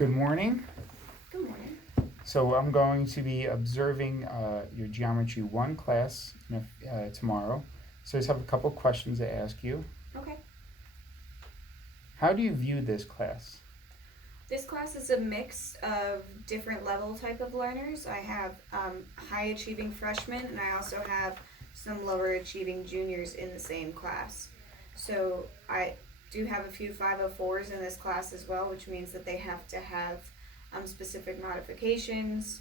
Good morning. Good morning. So I'm going to be observing your Geometry 1 class tomorrow. So I just have a couple questions to ask you. Okay. How do you view this class? This class is a mix of different level type of learners. I have high achieving freshmen, and I also have some lower achieving juniors in the same class. So I do have a few 504s in this class as well, which means that they have to have specific modifications.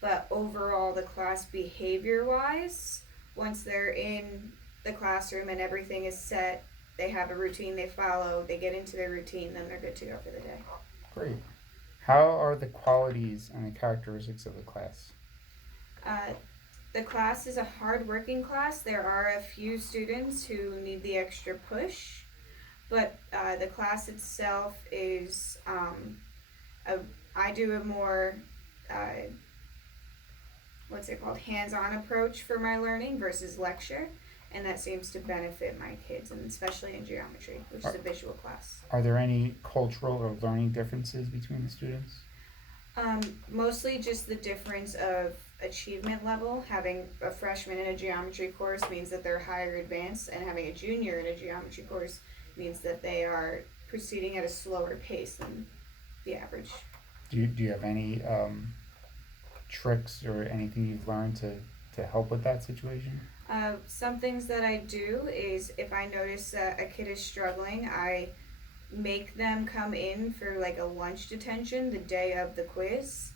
But overall, the class behavior wise, once they're in the classroom and everything is set, they have a routine they follow, they get into their routine, then they're good to go for the day. Great. How are the qualities and the characteristics of the class? Uh, the class is a hard working class. There are a few students who need the extra push, but the class itself is, I do a more, uh, what's it called, hands-on approach for my learning versus lecture, and that seems to benefit my kids, and especially in geometry, which is a visual class. Are there any cultural or learning differences between the students? Mostly just the difference of achievement level. Having a freshman in a geometry course means that they're higher advanced, and having a junior in a geometry course means that they are proceeding at a slower pace than the average. Do you have any tricks or anything you've learned to help with that situation? Some things that I do is if I notice that a kid is struggling, I make them come in for like a lunch detention the day of the quiz,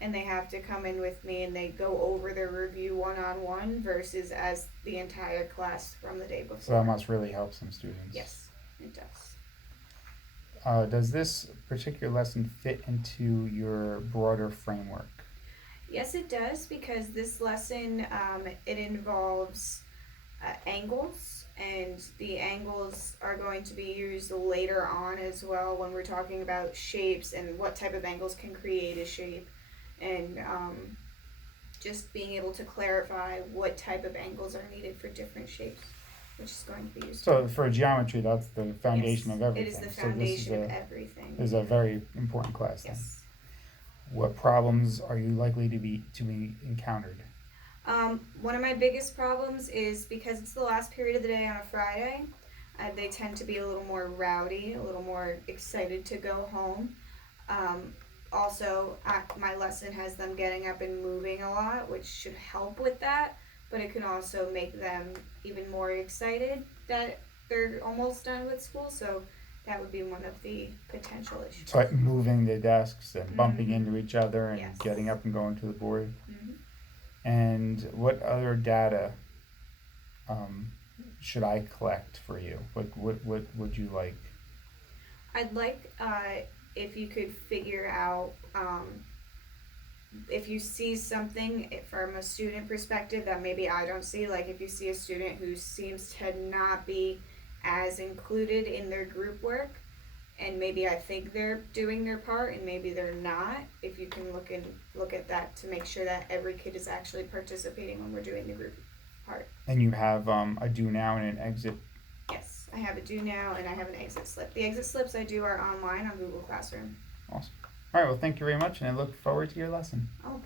and they have to come in with me and they go over their review one-on-one versus as the entire class from the day before. So that must really help some students. Yes, it does. Does this particular lesson fit into your broader framework? Yes, it does, because this lesson it involves angles, and the angles are going to be used later on as well when we're talking about shapes and what type of angles can create a shape, and just being able to clarify what type of angles are needed for different shapes, which is going to be used. So for geometry, that's the foundation Yes, of everything. it is the So foundation of everything. This is a very important class then. Yes. What problems are you likely to be encountered? One of my biggest problems is because it's the last period of the day on a Friday, they tend to be a little more rowdy, a little more excited to go home. Also, my lesson has them getting up and moving a lot, which should help with that, but it can also make them even more excited that they're almost done with school, so that would be one of the potential issues. So like moving the desks and bumping Mhm. into each other and Yes. getting up and going to the board. Mm-hmm. And what other data should I collect for you? What would you like? I'd like if you could figure out if you see something from a student perspective that maybe I don't see, like if you see a student who seems to not be as included in their group work, and maybe I think they're doing their part and maybe they're not, if you can look at that to make sure that every kid is actually participating when we're doing the group part. And you have a do now and an exit. Yes, I have a do now and I have an exit slip. The exit slips I do are online on Google Classroom. Awesome. All right. Well, thank you very much, and I look forward to your lesson. Oh,